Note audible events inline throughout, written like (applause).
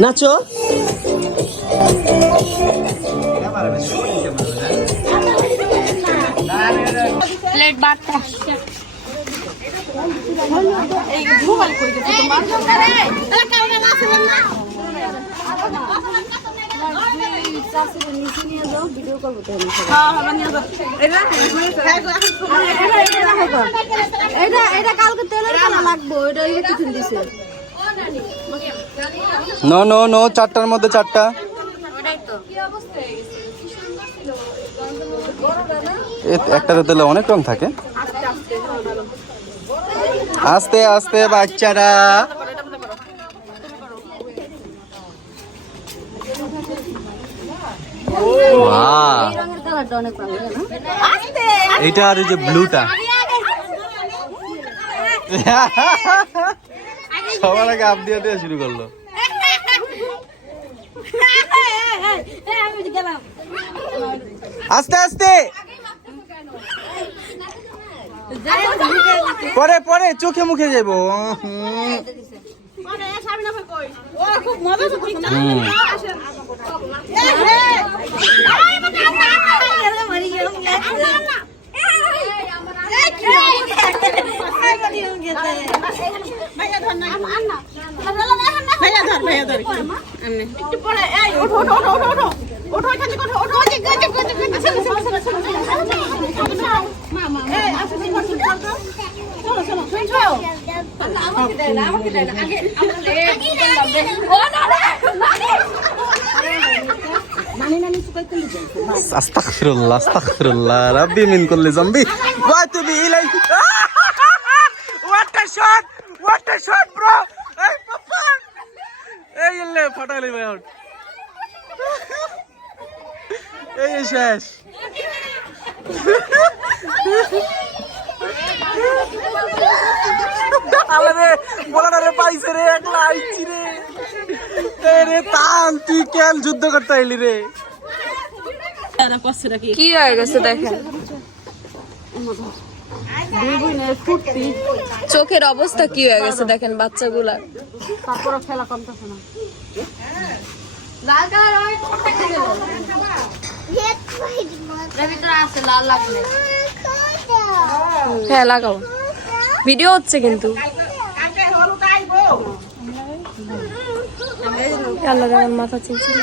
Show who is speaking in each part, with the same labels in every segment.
Speaker 1: নাচো
Speaker 2: plate
Speaker 3: এটা এই
Speaker 4: no no no চারটার মধ্যে চারটা। এ একটাতে দিলে অনেক রং থাকে। আস্তে আস্তে বাচ্চারা। এইটা আর যে ব্লুটা। সবার আগে আপ দিয়ে দেওয়া শুরু করল। আস্তে আস্তে। পরে পরে চোখে মুখে যাব হুম। হুম। আস্তাগফিরুল্লাহ আস্তাগফিরুল্লাহ রাব্বি মিন কুল্লি জামবি ওয়া তুবি ইলাই what a shot what a shot bro এই পাপা! এই ইল্লে ফাটাইলি ভাই আউট এই শেষ। (laughs) (laughs) আলারে বলারে পাইছে রে একলা আইছি রে। রে তান তুই কেন যুদ্ধ করতে আইলি রে?
Speaker 2: কি হয়ে গেছে দেখেন? চোখের অবস্থা কি হয়ে গেছে দেখেন বাচ্চাগুলার
Speaker 3: তারপরে খেলা কমতেছে না
Speaker 2: হ্যাঁ লাগাও। ভিডিও হচ্ছে কিন্তু। আল্লাহ মাথা চিনচিন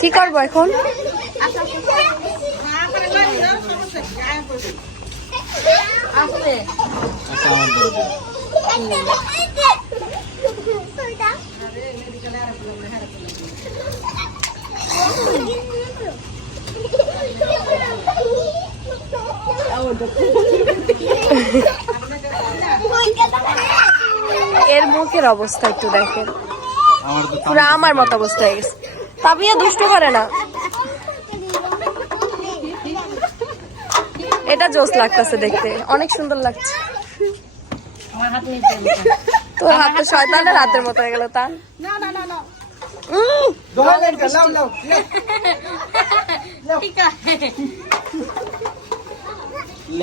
Speaker 2: কি করব এখন? এর মুখের অবস্থা একটু দেখেন।
Speaker 4: আমার তো
Speaker 2: পুরো আমার মতো অবস্থা হয়ে গেছে। তাবিয়া দুষ্ট করে না? এটা জোস লাগতেছে দেখতে। অনেক সুন্দর লাগছে। তোর হাত তো শয়তানের হাতের মতো হয়ে গেল তা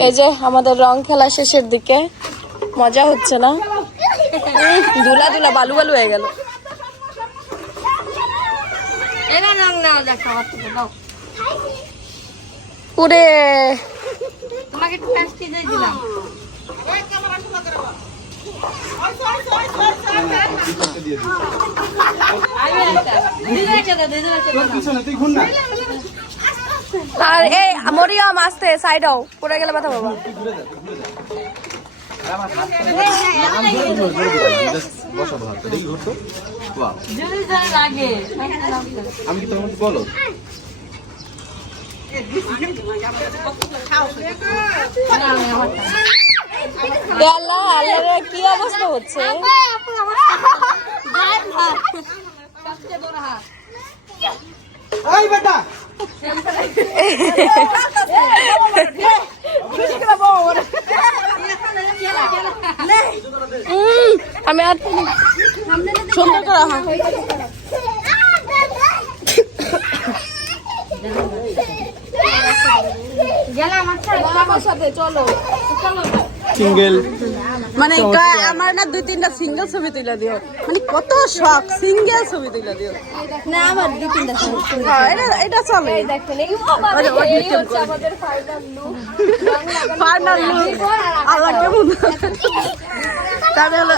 Speaker 2: এই যে আমাদের রং খেলা শেষের দিকে মজা হচ্ছে না? ধুলা ধুলা বালু বালু হয়ে গেল।
Speaker 3: এবার রং নাও দেখো দাও
Speaker 2: পুরে
Speaker 3: তোমাকে একটু প্যাস্টি দিয়ে দিলাম।
Speaker 2: আর এই মরিয়ম আসতে সাইড হও পড়ে গেলে ব্যথা বাবা
Speaker 4: আমি বলো
Speaker 2: আল্লাহ আল্লাহ কি অবস্থা হচ্ছে?
Speaker 1: এই বেটা।
Speaker 2: আমি আর সুন্দর করে হ্যাঁ
Speaker 3: গেলাম আচ্ছা।
Speaker 2: আমার সাথে চলো। চলো।
Speaker 4: সিঙ্গেল।
Speaker 1: মানে আমার না দুই তিনটা সিঙ্গেল ছবি তুলে দিও। মানে কত শখ সিঙ্গেল ছবি তুলে দিও।
Speaker 3: না আমার দুই তিনটা
Speaker 1: হ্যাঁ, এটা এটা চলে।
Speaker 2: দেখেন এই বাবা, এই আমাদের ফাইনাল লুক
Speaker 1: আল্লাহ কেমন? তবে হলো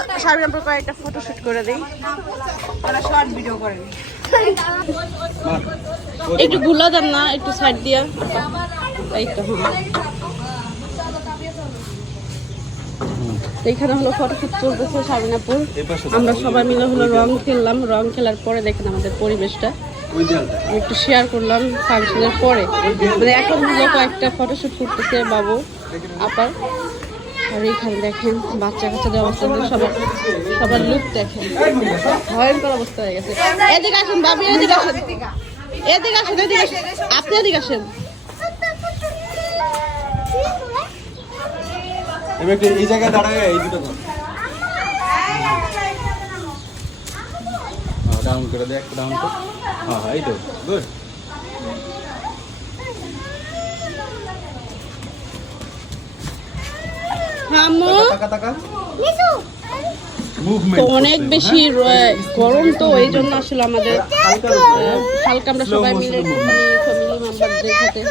Speaker 1: আমরা কয়েকটা ফটোশুট করে দিই। শর্ট ভিডিও করে। দিই একটু গুলা দেন না একটু সাইড দিয়া। এই তো এইখানে হলো ফটোশুট চলতেছে সাবিনাপুর আমরা সবাই মিলে হলো রং খেললাম রং খেলার পরে দেখেন আমাদের পরিবেশটা। একটু শেয়ার করলাম ফাংশনের পরে। মানে এখন হলো কয়েকটা ফটোশুট করতেছে বাবু আপার। আর এইখানে দেখেন বাচ্চা কাচ্চাদের অবস্থা দেখেন, সবার সবার লুক দেখেন। ভয়ঙ্কর অবস্থা হয়ে গেছে। এদিকে আসেন বাবু এদিকে আসেন। এদিকে আসেন এদিকে আসেন। আপনি এদিকে আসেন।
Speaker 4: এবার একটু এই জায়গায় দাঁড়ায় এই দুটো কর। ডাউন করে দে ডাউন কর। হ্যাঁ হ্যাঁ এই তো গুড মুভমেন্ট
Speaker 1: অনেক বেশি গরম তো এই জন্য আসলে আমাদের
Speaker 4: হালকা
Speaker 1: আমরা সবাই মিলে ফ্যামিলি মেম্বারদের সাথে।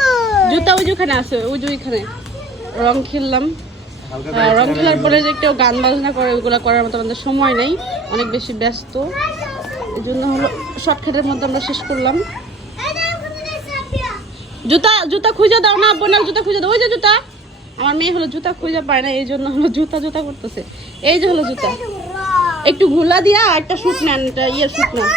Speaker 1: জুতা ওই যেখানে আছে ওই যে ওইখানে। রং খেললাম। রং খেলার পরে যে একটু গান বাজনা করে ওইগুলো করার মতো আমাদের সময় নেই অনেক বেশি ব্যস্ত। এই জন্য হলো শর্টকাটের মধ্যে আমরা শেষ করলাম। জুতা জুতা খুঁজে দাও না বোনাল জুতা খুঁজে দাও। ওই যে জুতা আমার মেয়ে হলো জুতা খুঁজে পায় না এই জন্য হলো জুতা জুতা করতেছে। এই যে হলো জুতা। একটু ঘুলা দিয়া একটা শুট নেন এটা ইয়ে শুট নেন।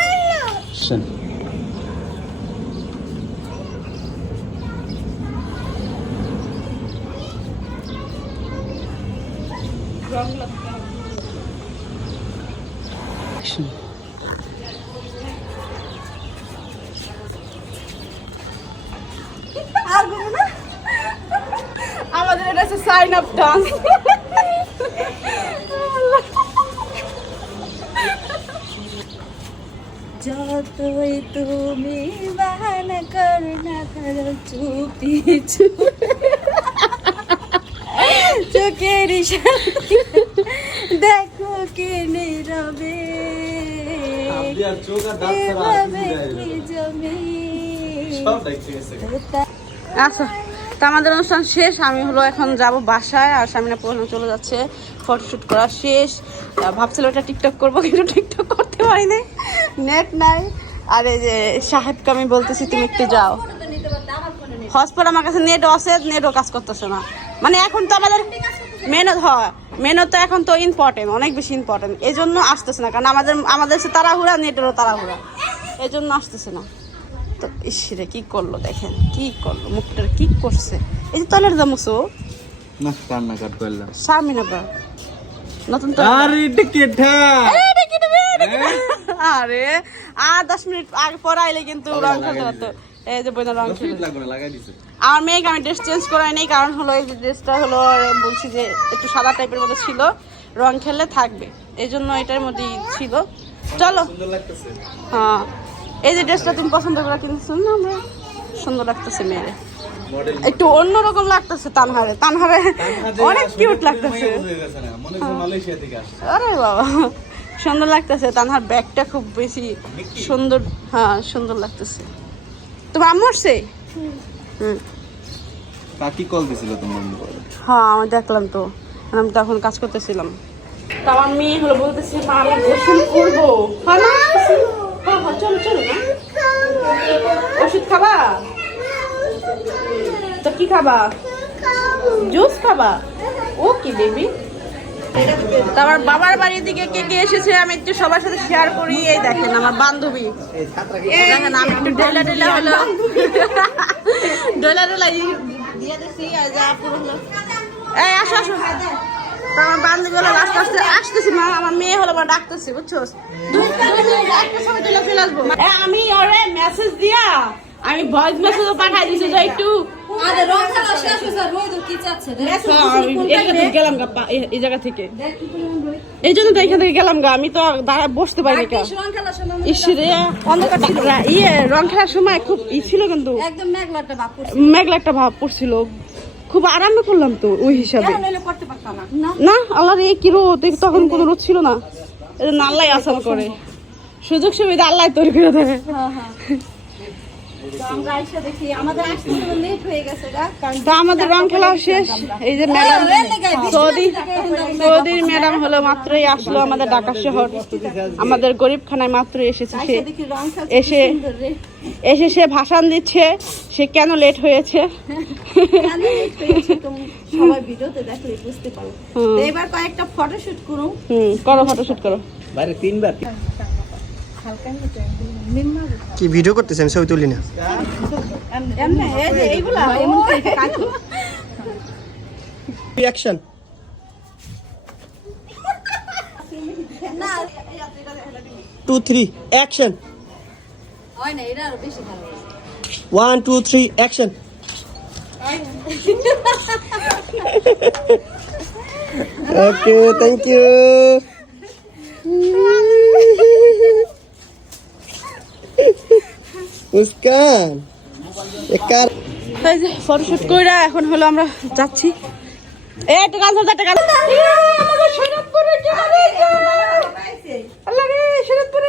Speaker 1: আমাদের এটা হচ্ছে সাইন আপ ডান্স
Speaker 3: যতই তুমি বাহানা করো না করো চুপি চোখের দেখো কে নীরবে।
Speaker 4: আর আর আর
Speaker 3: এভাবে। কি জমে?
Speaker 4: সব দেখতে গেছে।
Speaker 1: আচ্ছা তো আমাদের অনুষ্ঠান শেষ। আমি হলো এখন যাব বাসায় আর সামনে পড়ানো চলে যাচ্ছে। ফটোশ্যুট করা শেষ। আহ, ভাবছিলাম এটা টিকটক করব কিন্তু টিকটক করতে পারি নেট নাই। আর এই যে সাহেবকে আমি বলতেছি তুমি একটু যাও। হসপিটাল আমার কাছে নেটও আছে নেটও কাজ করতেছে না। মানে এখন তো আমাদের মেহনত হয় মেহনত তো এখন তো ইম্পর্টেন্ট অনেক বেশি ইম্পর্টেন্ট এই জন্য আসতেছে না কারণ আমাদের আমাদের তাড়াহুড়া নেটেরও তাড়াহুড়া। এই জন্য আসতেছে না। তো ইসরে কি করল দেখেন কি করল মুখটা কি করছে? এই যে তলের দামুসো
Speaker 4: না কান্না কাট করলাম
Speaker 1: সামিন আবার নতুন তো
Speaker 4: আরে এটা কেঠা
Speaker 1: আরে আর দশ মিনিট আগে পরে আইলে কিন্তু রং খেলতে পারতো। এই যে বইনা রং খেলে
Speaker 4: না
Speaker 1: আমার মেয়েকে আমি ড্রেস চেঞ্জ করাই নেই কারণ হলো এই যে ড্রেসটা হলো বলছি যে একটু সাদা টাইপের মধ্যে ছিল রং খেললে থাকবে। এই জন্য এটার মধ্যেই ছিল। চলো। হ্যাঁ। এই যে ড্রেসটা তুমি পছন্দ করে কিনছো না আমরা সুন্দর লাগতেছে মেয়েরে। একটু অন্যরকম লাগতেছে তানহারে। তানহারে অনেক কিউট লাগতেছে।
Speaker 4: হয়
Speaker 1: আরে বাবা সুন্দর লাগতেছে। তানহার ব্যাগটা খুব বেশি সুন্দর হ্যাঁ সুন্দর লাগতেছে। তোমার আম্মু আসছে? হুম।
Speaker 4: কাকি কল দিছিল তোমার
Speaker 1: হ্যাঁ আমি দেখলাম তো। আমি তখন কাজ করতেছিলাম। তো আমার মেয়ে হলো বলতেছে মা আমি গোসল করব। হ্যাঁ হ্যাঁ হ্যাঁ ওষুধ খাবা? তো কি খাবা? জুস খাবা? Okay, baby. তারপর বাবার বাড়ির দিকে কে কে এসেছে আমি একটু সবার সাথে শেয়ার করি। এই দেখেন, আমার বান্ধবী। দেখেন, আমি একটু ডেলা ডেলা হলো। ডেলা ডেলা এই আসো আসো। আমার বান্ধবী হলো, আস্তে আস্তে, আসতেছি মা, আমার মেয়ে হলো আমার ডাকতেছি, বুঝছ? আমি ওরে মেসেজ দিয়া আমি ভয়েস মেসেজও পাঠাই দিছি যে একটু
Speaker 3: আরে রং খেলা শেষ হয়েছে রোদ কি চাচ্ছে? রে
Speaker 1: এই জায়গা থেকে গেলাম গা এই- এই জায়গা থেকে। এই জন্য তো এখান থেকে গেলাম গা আমি তো দাঁড়া বসতে পারিনি কা
Speaker 3: রং খেলার সময়
Speaker 1: অন্ধকার ইয়ে রং খেলার সময় খুব ই ছিল কিন্তু।
Speaker 3: একদম মেঘলাটা
Speaker 1: মেঘলা একটা ভাব পড়ছিল। খুব আরাম করলাম তো ওই হিসাবে।
Speaker 3: না না?
Speaker 1: না আল্লাহ রে কি রোদ তখন কোনো রোদ ছিল না। না আল্লাহ আসান করে। সুযোগ সুবিধা আল্লাহ তৈরি করে
Speaker 3: আমাদের লেট হয়ে গেছে গা। কারণ
Speaker 1: তো আমাদের রং খেলা শেষ। এই যে ম্যাডাম সৌদি সৌদির ম্যাডাম হলো মাত্রই আসলো আমাদের ঢাকা শহর। আমাদের গরিবখানায় মাত্রই এসেছে সে। এসে এসে সে ভাষণ দিচ্ছে। সে কেন লেট হয়েছে?
Speaker 3: কেন লেট হয়েছে তুমি সবাই ভিডিওতে দেখলে বুঝতে পারো এবার কয়েকটা ফটোশুট করুন।
Speaker 1: হুম করো ফটোশুট করো।
Speaker 4: বাইরে তিনবার
Speaker 5: কি ভিডিও করতেছে? আমি ছবি তুলি না
Speaker 3: এমনি এই যে এইগুলা এমন করে কাকি
Speaker 5: রিয়াকশন
Speaker 3: না
Speaker 5: টু থ্রি অ্যাকশন
Speaker 3: হয় না এটা আরও বেশি ভালো
Speaker 5: one two three action okay thank you Muskan একার
Speaker 1: এই যে ফটোশুট কইরা এখন হলো আমরা যাচ্ছি। এই একটা গান ধরতে একটা আমাদের শরৎপুরে আল্লাহ রে শরৎপুরে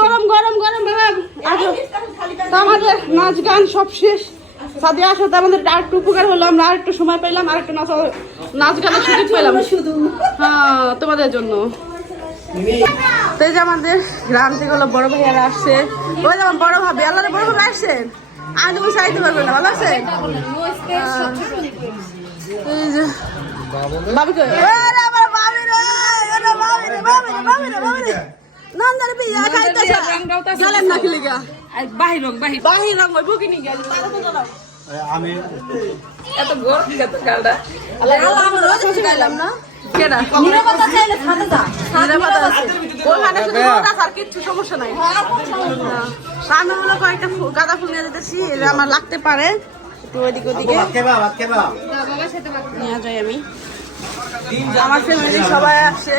Speaker 1: গরম গরম। গরম আমাদের নাচ গান সব শেষ। সাথে আসো তো আমাদের আর একটু উপকার হলো আমরা আর একটু সময় পেলাম আর একটু নাচ নাচ গানের সুযোগ পেলাম। শুধু। হ্যাঁ তোমাদের জন্য। তো এই যে আমাদের গ্রাম থেকে হলো বড় ভাইয়ারা আসছে ওই যে আমার বড় ভাবি আল্লাহ বড় ভাবি আসছে আমি তুমি চাইতে পারবে না ভালো আছে এই বাবি কই ওরে আমার বাবি রে ওরে বাবি রে বাবি রে বাবি রে বাবি রে নন্দর বিয়া খাইতেছে গেলেন না কি লিগা বাহির রং বাহির বাহির রং ওই বুকিনি গেল এত গরম কত গালটা আল্লাহ আমার রোজ গাইলাম না কেডা?
Speaker 3: নিরাপত্তা চাইলে ছাদে যা।
Speaker 1: নিরাপত্তা আছে। ওখানে শুধু রোদ আছে, আর কিচ্ছু সমস্যা নাই। সামনে হলো কয়েকটা ফুল- গাঁদা ফুল নিয়ে যেতেছি আমার লাগতে পারে। একটু ওইদিকে ওইদিকে। নিয়ে যাই আমি। আমার ফ্যামিলি সবাই আসছে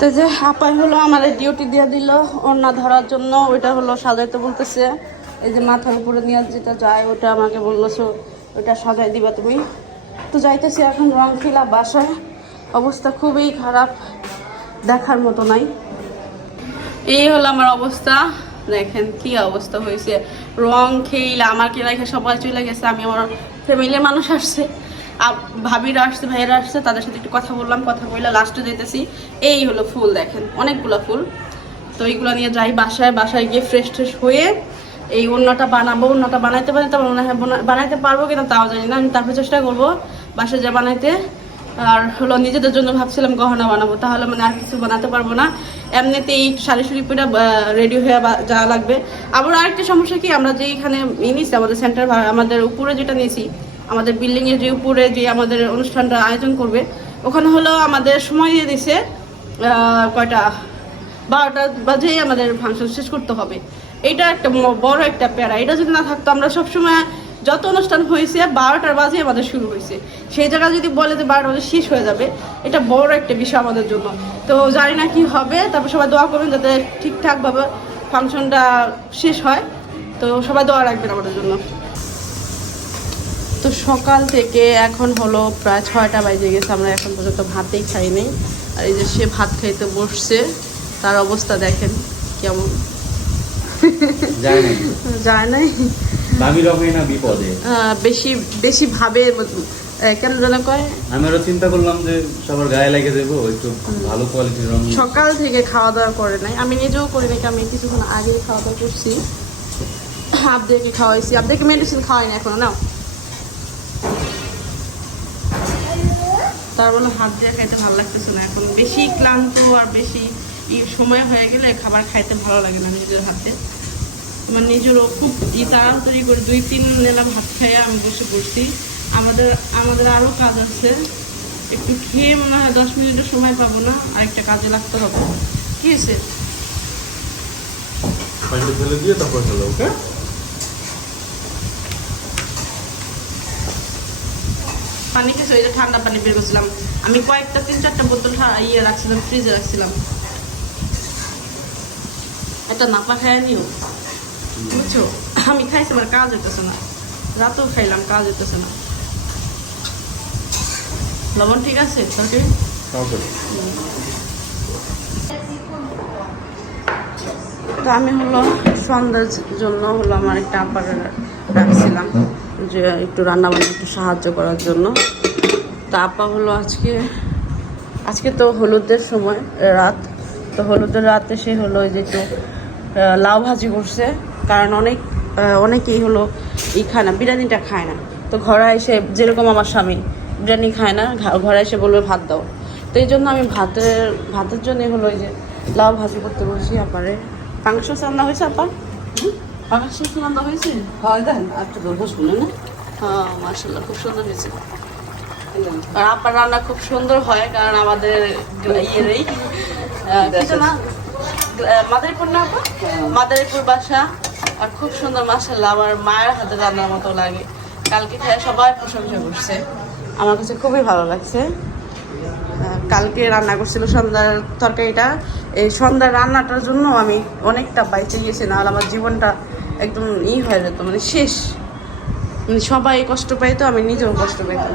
Speaker 1: তো যে আপাই হলো আমার ডিউটি দিয়ে দিল ওড়না ধরার জন্য। ওইটা হলো সাজাইতে বলতেছে। এই যে মাথার উপরে নিয়ে যেটা যায় ওটা আমাকে বলল সো ওইটা সাজাই দিবা তুমি। তো যাইতেছি এখন রং খেলা বাসায়। অবস্থা খুবই খারাপ, দেখার মতো নাই। এই হলো আমার অবস্থা। দেখেন কি অবস্থা হয়েছে। রং খেইলা আমার কে রেখে সবাই চলে গেছে, আমি আমার ফ্যামিলির মানুষ আসছে। ভাবিরা আসছে, ভাইয়েরা আসছে, তাদের সাথে একটু কথা বললাম, কথা বললে লাস্টে যেতেছি এই হলো ফুল দেখেন, অনেকগুলো ফুল। তো এইগুলো নিয়ে যাই বাসায় বাসায় গিয়ে ফ্রেশ ট্রেশ হয়ে এই অন্যটা বানাবো, অন্যটা বানাইতে বানাইতে মনে হয় বানা- বানাইতে পারব কিনা তাও জানি না, আমি তারপর চেষ্টা করব বাসায় যা বানাইতে। আর হলো নিজেদের জন্য ভাবছিলাম গহনা বানাবো, তাহলে মানে আর কিছু বানাতে পারব না। এমনিতে এই শাড়ি শুড়িপুরা রেডি হয়ে যাওয়া লাগবে। আবার আরেকটা সমস্যা কি, আমরা যে এখানে নিয়েছি আমাদের সেন্টার আমাদের উপরে যেটা নিয়েছি আমাদের বিল্ডিং এর যে উপরে যে আমাদের অনুষ্ঠানটা আয়োজন করবে, ওখানে হলো আমাদের সময় দিয়ে দিছে কয়টা? বারোটা বাজেই আমাদের ফাংশন শেষ করতে হবে। এটা একটা বড় একটা প্যারা। এটা যদি না থাকতো, আমরা সবসময় যত অনুষ্ঠান হয়েছে, বারোটার বাজে আমাদের শুরু হয়েছে। সেই জায়গায় যদি বলে যে বারোটা বাজে শেষ হয়ে যাবে, এটা বড় একটা বিষয় আমাদের জন্য। তো জানি না কি হবে, তারপর সবাই দোয়া করবেন যাতে ঠিকঠাকভাবে ফাংশনটা শেষ হয়। তো সবাই দোয়া রাখবেন আমাদের জন্য। তো সকাল থেকে এখন হলো প্রায় ছয়টা বাজে গেছে, আমরা এখন পর্যন্ত ভাতেই খাইনি। আর এই যে সে ভাত খাইতে বসছে, তার অবস্থা দেখেন কেমন।
Speaker 6: যায় নাই। ভাবি রকমই না বিপদে?
Speaker 1: বেশি বেশি ভাবে কেন যেন কয়?
Speaker 6: আমি আরও চিন্তা করলাম যে সবার গায়ে লেগে দেবো একটু ভালো কোয়ালিটির রং
Speaker 1: সকাল থেকে খাওয়া দাওয়া করে নাই। আমি নিজেও করি নাই আমি কিছুক্ষণ আগেই খাওয়া দাওয়া করছি। আবদেরকে খাওয়াইছি। আবদেরকে মেডিসিন খাওয়াই না এখনও নাও। তার বলে হাত দিয়ে খাইতে ভালো লাগতেছে না। এখন বেশি ক্লান্ত আর বেশি সময় হয়ে গেলে খাবার খাইতে ভালো লাগে না নিজের হাতে। আমার নিজেরও খুব ই তাড়াতাড়ি করে দুই তিন নেলা ভাত খেয়ে আমি বসে পড়ছি। আমাদের আমাদের আরও কাজ আছে। একটু খেয়ে মনে হয় দশ মিনিটের সময় পাবো না আরেকটা কাজে লাগতে হবে। কি হয়েছে?
Speaker 6: পানিটা ফেলে দিয়ে তারপর খেলো ওকে?
Speaker 1: পানি খেয়েছি ওই যে ঠান্ডা পানি বের করছিলাম। আমি কয়েকটা তিন চারটা বোতল ইয়ে রাখছিলাম ফ্রিজে রাখছিলাম। একটা নাপা খায় নিও বুঝছ আমি খাইছি আমার কাজ হইতেছে না রাতেও খাইলাম কাজ হইতেছে না লবণ ঠিক আছে তরকারি তো আমি হলো সন্ধ্যার জন্য হলো আমার একটা আপার রাখছিলাম যে একটু রান্না বান্না একটু সাহায্য করার জন্য তা আপা হলো আজকে আজকে তো হলুদের সময় রাত তো হলুদের রাতে সে হলো ওই যে একটু লাউ ভাজি করছে কারণ অনেক অনেকেই হলো ই খায় না বিরিয়ানিটা খায় না। তো ঘরে এসে যেরকম আমার স্বামী বিরিয়ানি খায় না ঘরে এসে বলবে ভাত দাও। তো এই জন্য আমি ভাতের ভাতের জন্য হলো ওই যে লাউ ভাজি করতে বসি আপারে। মাংস রান্না হয়েছে আপা? মাংস রান্না হয়েছে?
Speaker 3: হয় দেন একটু দরকার শুনে না?
Speaker 1: হ্যাঁ মার্শাল্লাহ খুব সুন্দর হয়েছে। আর আপনার রান্না খুব সুন্দর হয় কারণ আমাদের ইয়েরই। আহ, মাদারীপুর না আপা? মাদারীপুর বাসা। আর খুব সুন্দর মার্শাল্লাহ আমার মায়ের হাতে রান্নার মতো লাগে। কালকে খেয়ে সবাই প্রশংসা করছে। আমার কাছে খুবই ভালো লাগছে। কালকে রান্না করছিল সন্ধ্যার তরকারিটা। এই সন্ধ্যার রান্নাটার জন্য আমি অনেকটা বাইচে গিয়েছি না আর আমার জীবনটা একদম ই হয়ে যেত মানে শেষ। মানে সবাই কষ্ট পাইতো, আমি নিজেও কষ্ট পাইতাম।